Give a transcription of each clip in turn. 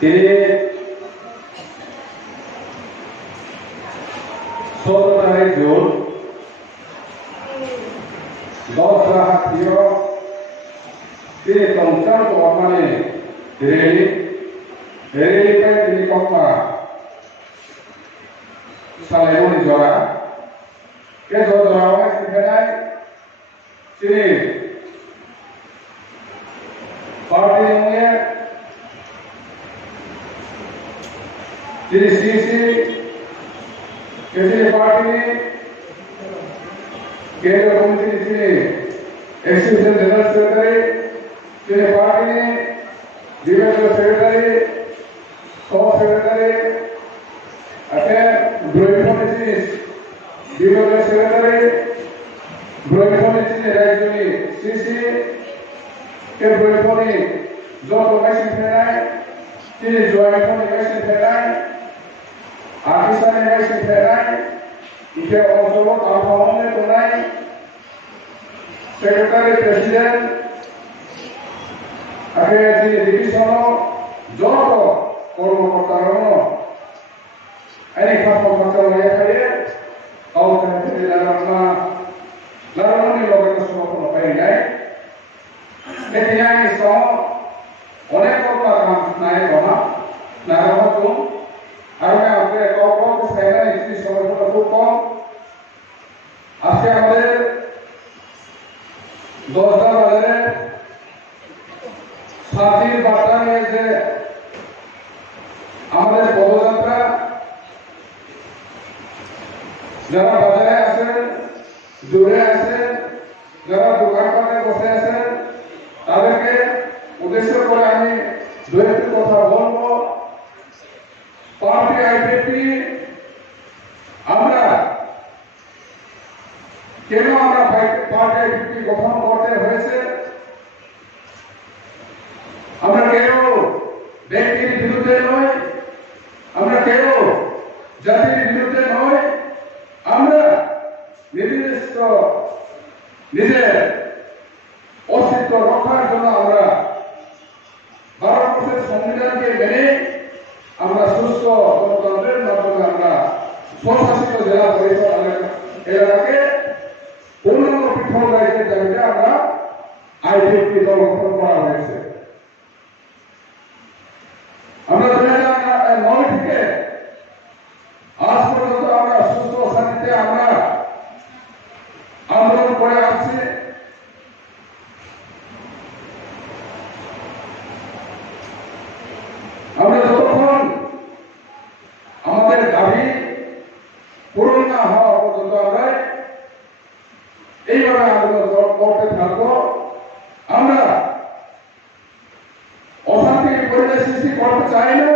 তিনি 17 তারিখ June 10 Rahasia তিনি tentang keuangan dari ini koma Salaimun Jora ke Jora sebenarnya sini partinya jadi sisi ke sini parti केंद्र committee इसने association general secretary के party ने divisional secretary को secretary अटे ब्रोइफोनिस डिविजनल सेक्रेटरी ब्रोइफोनिस ने राज्य में सीसी के ब्रोइफोनी जो कमीशन फेराय तिनी जॉइंट कमीशन फेराय आर्टिसान कमीशन फेराय इसे also alfamone tunai secretary president akhirnya di division jono kormo-kormo ini apa macam ya kaya kau kena jadi lalu ni logo semua pun apa ini ketika ini semua oleh korma kam naik koma naik tu আরবে আপনি কত সেখানে EC সমস্যা খুব কম আজকে আমাদের 10টা বাজারে শান্তির বার্তা নিয়েছে আমাদের পদযাত্রা যারা বাজারে আছেন দূরে আছেন যারা দোকানপাটে বসে আছেন তাদেরকে উদ্দেশ্য করে আমি দু একটি কথা বলবো पार्टी आईपीपी আমরা কেন আমরা পার্টি আইপীপি গঠন করতে হয়েছে আমরা কেন ব্যক্তির বিরুদ্ধে নয় আমরা কেন জাতির বিরুদ্ধে নয় আমরা নির্দিষ্ট নিজের অস্তিত্ব রক্ষার জন্য আমরা ভারতবর্ষের সংবিধানকে মেনে আমরা সুস্থ গণতন্ত্রের মাধ্যমে আমরা স্বশাসিত জেলা পরিষদ এলাকাকে পূর্ণ পৃথক রাজ্যের দাবিতে আমরা আইপিপি দল গঠন করা হয়েছে আমরা 2009 থেকে আজ পর্যন্ত আমরা সুস্থ শান্তিতে আমরা আন্দোলন করে আসছি আমরা যতক্ষণ আমাদের দাবি পূরণ না হওয়া পর্যন্ত আমরা এইভাবে আন্দোলন করতে থাকবো আমরা অশান্তির পরিবেশ সৃষ্টি করতে চাই না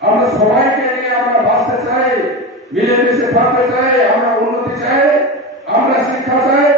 আমরা সবাইকে নিয়ে আমরা বাঁচতে চাই মিলেমিশে থাকতে চাই আমরা উন্নতি চাই আমরা শিক্ষা চাই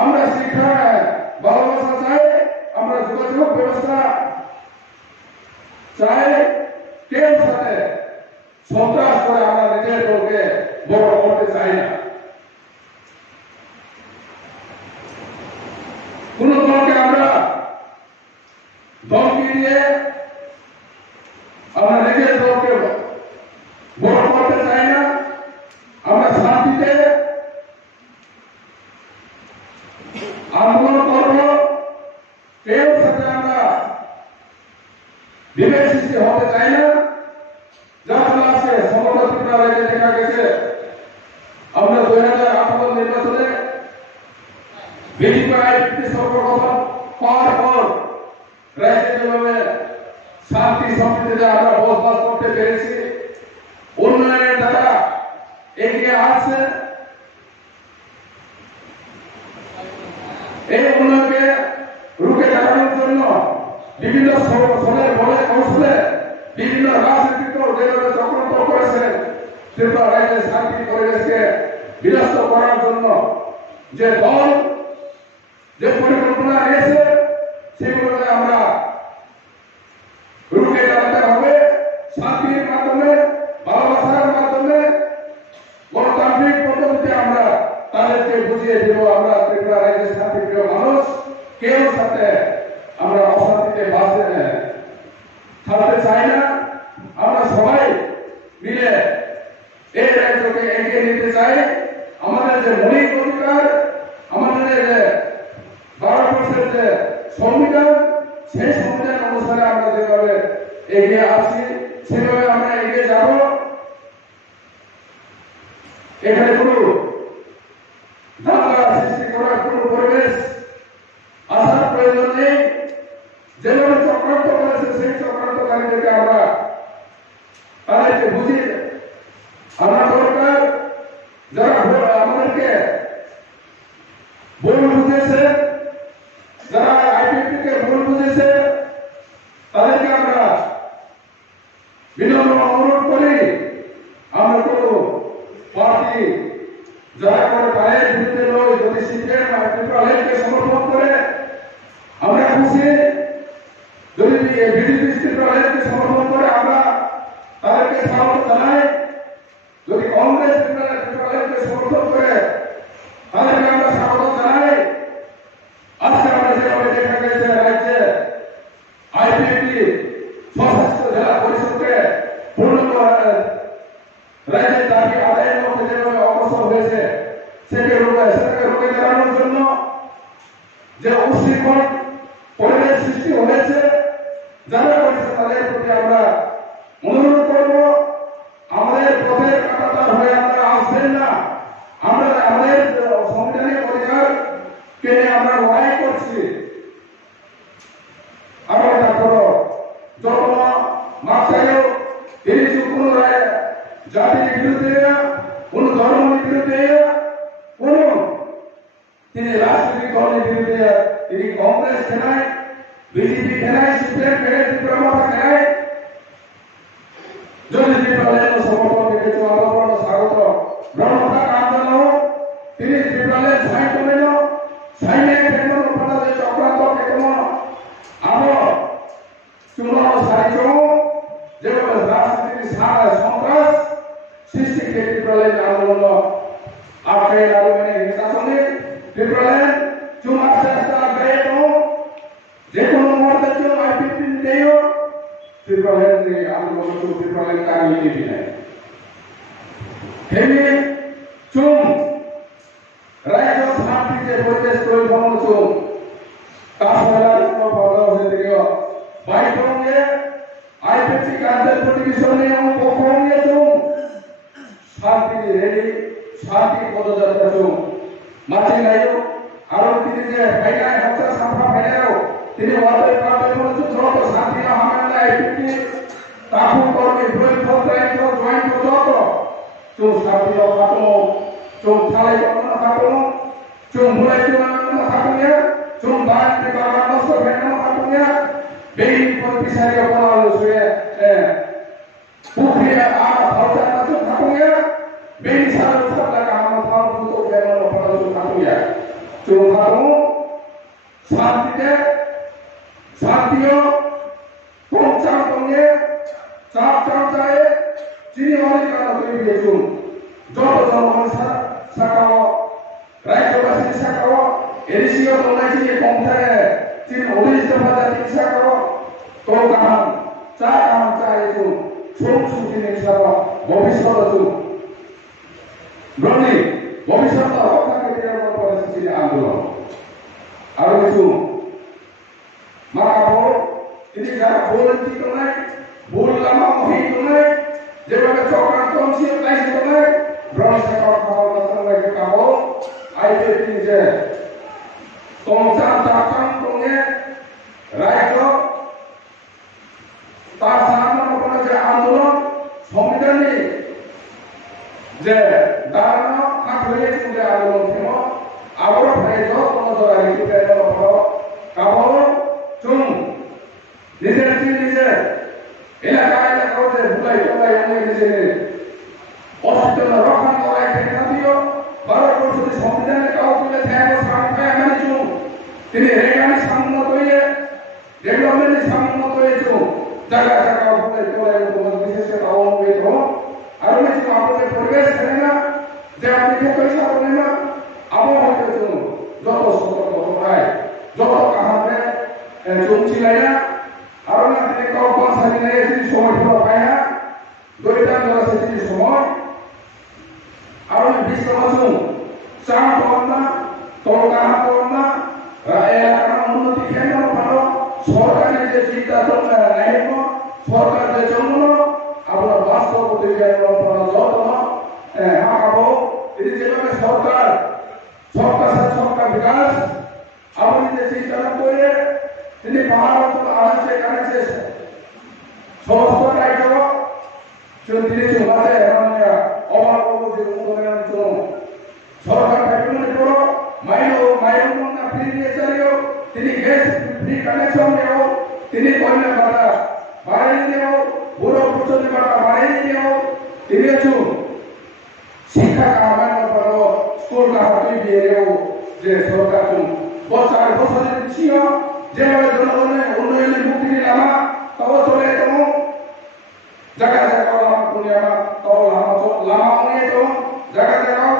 আমরা শিক্ষা ভালোবাসা চাই আমরা যোগাযোগ ব্যবস্থা চাই কেউ সাথে সন্ত্রাস করে আমরা নিজের দলকে বড় করতে চাই না কোন দলকে আমরা দলকে দিয়ে আমরা নিজের দলকে বড় করতে চাই না আমরা শান্তিতে আন্দোলন করব কেউ সাথে আমরা বিভেদ সৃষ্টি হতে চাই না যার ফলে আজকে সমগ্র ত্রিপুরা রাজ্যে দেখা গেছে আমরা 2018 নির্বাচনে বিজেপি আইপিপি সরকার গঠন পাওয়ার পর রাজ্যে যেভাবে শান্তি সম্প্রীতিতে আমরা বসবাস করতে পেরেছি উন্নয়নের দ্বারা এগিয়ে আসছে এই উন্নয়নকে রুখে দাঁড়ানোর জন্য বিভিন্ন সরকারের বলে কৌশলে বিভিন্ন রাজনৈতিক দল যেভাবে চক্রান্ত করেছেন ত্রিপুরা রাজ্যের শান্তি পরিবেশকে বিনষ্ট করার জন্য যে দল যে পরিকল্পনা নিয়েছে সেগুলোকে আমরা রুখে দাঁড়াতে হবে শান্তির মাধ্যমে ভালোবাসার মাধ্যমে গণতান্ত্রিক পদ্ধতিতে আমরা তাদেরকে বুঝিয়ে দেব আমরা ত্রিপুরা রাজ্যের শান্তিপ্রিয় মানুষ কেউ সাথে আমরা অশান্তিতে বাঁচতে থাকতে যে মৌলিক অধিকার, আমাদের যে 12% যে সংবিধান, সেই সংবিধান অনুসারে আমরা যেভাবে এগিয়ে আসছি সেভাবে আমরা এগিয়ে যাব। এখানে কোনো দাঙ্গা সৃষ্টি করার কোনো পরিবেশ আসার প্রয়োজন নেই। যেভাবে চক্রান্ত করেছে সেই চক্রান্তকারীদেরকে আমরা তাদেরকে বুঝিয়ে আনা দরকার। যারা আমাদেরকে ভুল বুঝেছে, যারা আইপিপি কে ভুল বুঝেছে, তাদেরকে আমরা বিনম্র অনুরোধ করি, আমরা কোনো পার্টি যারা করে তাদের বিরুদ্ধে নয়, যদি সিপিএম আইপিপি সমর্থন করে আমরা খুশি। যদি বিজেপি কে সমর্থন করে আমরা তাদেরকে স্বাগত জানাই। যদি কংগ্রেস কে সমর্থন করে তাদেরকে আমরা স্বাগত জানাই। আজকে আমরা যেভাবে দেখা গেছে রাজ্যে আইপিপি সশস্ত্র জেলা পরিষদকে পূর্ণ রাজ্যের দাবি আদায়ের মধ্যে যেভাবে অগ্রসর হয়েছে সেটাকে রোগে দাঁড়ানোর জন্য যে উশৃঙ্খল পরিবেশ সৃষ্টি হয়েছে, যারা করেছে তাদের প্রতি আমরা অনুরোধ করব, আমাদের পথের কাঁটাতার হয়ে আমরা আসবেন না। আমরা আমাদের সাংবিধানিক অধিকারকে নিয়ে আমরা লড়াই করছি। আমরা তারপর যত মাত্রায়ও তিনি কোনো জাতির বিরুদ্ধে, কোন ধর্মের বিরুদ্ধে, কোন তিনি রাজনৈতিক দলের বিরুদ্ধে, তিনি কংগ্রেস খেলায়, বিজেপি খেলায়, সিপিএম খেলায়, ত্রিপুরা খেলায়। যদি ত্রিপুরালের সমর্থন রেখেছ আমার স্বাগত ব্রহ্মতা আন্দোলন, তিনি ত্রিপুরালের সাই করেন সাইনে কেন আপনাদের চক্রান্ত কেন আমার চুনাও সাইজ যেভাবে রাজনীতির সন্ত্রাস সৃষ্টি কে ত্রিপুরালের আন্দোলন আটকে আন্দোলনের নির্বাচনে ত্রিপুরালের চুনাও চেষ্টা আগে যে কোনো মুহূর্তের জন্য আইপিপি নেও ত্রিপুরালের আন্দোলন ত্রিপুরালের কারিয়ে নিবি না হেমি চুম রাজ্য শান্তিতে পরিবেশ তৈরি করানো চুম কাশমেলার ভালো হতে গিয়ে বাইকঙ্গে আইপিপি কাজের পরিবেশনে এবং পক্ষঙ্গে চুম শান্তি রেডি শান্তি পদযাত্রা চুম মাঝে নাইও আরো তিনি যে ভাইগায় হচ্ছে সাফা ভাইগাও তিনি ওয়াদের কাপে বলছে যত শান্তি না হবে না আইপিপি তাকু করবে দুই ফোটাই তো জয়েন্ট যত চুম শান্তি কাটো চুম থালাই না কাটো চুম মুলাই না কাটোয়া চুম বাড়তে বাবা নষ্ট ভেনা কাটোয়া বেই পরিসারি অপরাধ হয়ে পুখিয়া আর ভাষা না চুম কাটোয়া বেই সারা সব লাগা আমার ফাল তো ভেনা অপরাধ কাটোয়া চুম কাটো শান্তিতে শান্তিও পৌঁছা সঙ্গে চাপ চায় চিনি অধিকার তৈরি হয়েছুন যত জনগণ শাখাও রাজ্যবাসী শাখাও এরিসিও তোমরা চিনি পৌঁছায় চিনি অভিষ্ট ভাষা চিনি শাখাও তো কাহাম চাইছুন ছোট সুচিনি শাখা ভবিষ্যৎ আছুন ব্রহ্মী ভবিষ্যৎ রক্ষাকে দেওয়ার পরিস্থিতি আন্দোলন আরো কিছু মারাবো তিনি যারা ভুল ঠিক নয় ভুল লামা মহিত নয় যেভাবে চক্রান্ত অংশীয় দায়িত্ব নয় ব্রহ্মে কথা কাবো আইপিপি যে তোমরা চাকান তোমে রাজ্য তার সামনে কোনো যে আন্দোলন সংবিধানে যে দাঁড়ানো না হয়ে যে আন্দোলন ছিল আবার ভাই যত ধরা লিখে কাবো চুম নিজের এলাকায় ভুলাই টলাই নিজের অস্তিত্ব রক্ষা করায় ঠেকা দিও 12 সংবিধানে কাউ তুলে থাকবো সাংখ্যায় মানে চুম তিনি রেগানি সম্মত হয়ে ডেভেলপমেন্টের সম্মত হয়েছে জায়গা জায়গা ভুলাই টলাই তোমার বিশেষ অবলম্বিত আর কিছু আপনাদের পরিবেশ থাকে না যে আপনি যে পয়সা বলেন না আবহাওয়া জন্য যত সতর্ক হয় যত কাহাতে চলছিলেন না আর না তিনি কাউ পাশানি নেই তিনি সময় পায় না দৈটা জল সেটি সময় আর বিশ্ব আসুন 지금 디렉션 맞아요. 그러니까 어마어마하고 지금 운동하는 좀 সরকার বিভিন্ন বড় মাইনো ফ্রি তিনি গ্যাস ফ্রি কানেকশন দেও তিনি কন্যা ভাতা বাড়াই দেও বুড়ো পুচলি ভাতা বাড়াই দেও তিনি শিক্ষা কামানো পারো স্কুল কাহাতুই দিয়ে দেও যে সরকার তুমি বছর বছরের ছিল যেভাবে জনগণের উন্নয়নের মুক্তি লামা তাও চলে তুমি জায়গা জায়গা লামা পুনিয়ামা তাও লামা উনিয়ে তো জায়গা জায়গা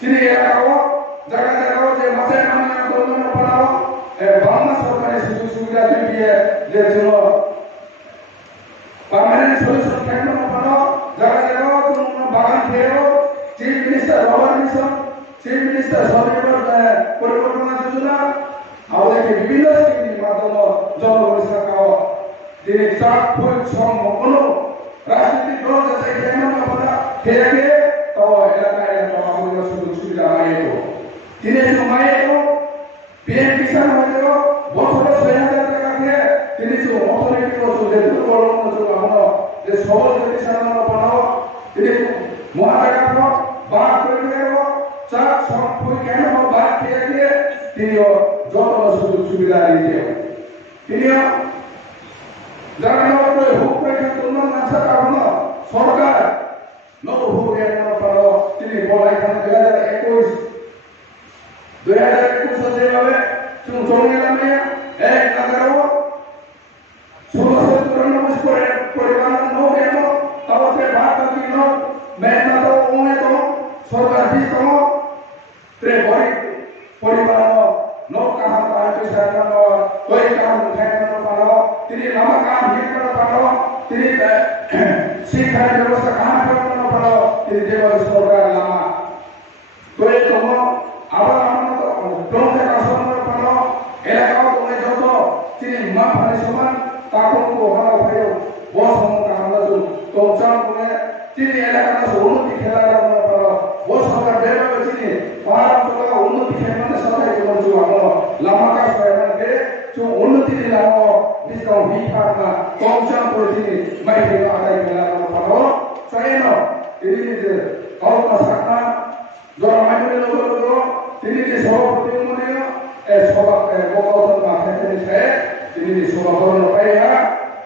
তিনি এলাকাও জায়গা জায়গাও যে মাছের নামে আন্দোলন করাও বাংলা সরকারের সুযোগ সুবিধা দিয়ে যে জন্য পার্মানেন্ট সলিউশন কেন করাও জায়গা জায়গাও কোনো বাগান খেয়েও চিফ মিনিস্টার রবার মিশন চিফ মিনিস্টার সরকার পরিকল্পনা যোজনা আমাদেরকে বিভিন্ন স্কিমের মাধ্যমে জনগণের সরকার তিনি চাপ ফুল সম্পন্ন রাজনীতিক দল যাতে কেন আমরা খেয়ে তো এলাকায় আমাদের সুযোগ সুবিধা মাইতো তিনি মাইতো পিএম কিষাণ হয়েও বছর ৬০০০ টাকা দিয়ে তিনি অর্থনৈতিক যে দুর্বল আমরা যে সবল কিষাণ বানাও তিনি মহাটাকা বাদ করে দেব চাপ সব কেন বাদ খেয়ে তিনিও যত সুযোগ সুবিধা দিতে তিনিও যারা নয় হুক রেখে তুলনা না থাকা হলো সরকার নবভূমি পারো তিনি বলাই 2021 যেভাবে চলে নামে ১,১৬৯ পরিমাণ নোট এলো তাতে ভাত কিন মেহনত তো সরকার দিত পরিমাণ নোট কাহার পাঁচটি সাধারণ ওই কাম ঠেকানো পারো তিনি নামা কাম হিকানো পারো তিনি শিক্ষার ব্যবস্থা কাহার করতে পারো তিনি যেভাবে সরকার নামা ওই তোমরা আবার আমরা তো প্রত্যেক আসন পারো এলাকাও তুমি যত তিনি মা ভাই সমান তাকে ওখানে ভাই বস আমরা আমরা তো চান করে তিনি এলাকার উন্নতি খেলা পারো বস সরকার যেভাবে তিনি পাহাড় তো উন্নতি খেলার সাথে যেমন আমরা লামাকা সহায়তাকে উন্নতি লাভ ডিসকাউন্ট ভিক্ষা কমচান করে তিনি মাইকে আদায় খেলা পারো চাই না তিনি যে কল্পনা সাকনা যারা মাইনে লোক তিনি যে সভাপতি মনে সভা বকলতন মাঠে তিনি যে সভাপতি পাইয়া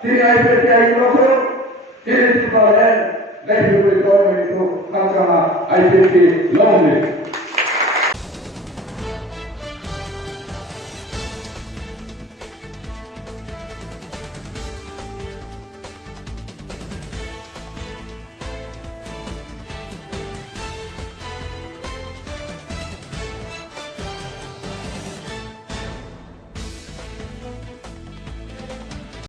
তিনি আইপিএটি আইগুলো তিনি পারেন দেখি গভর্নমেন্ট কালকানা আইপিএটি লং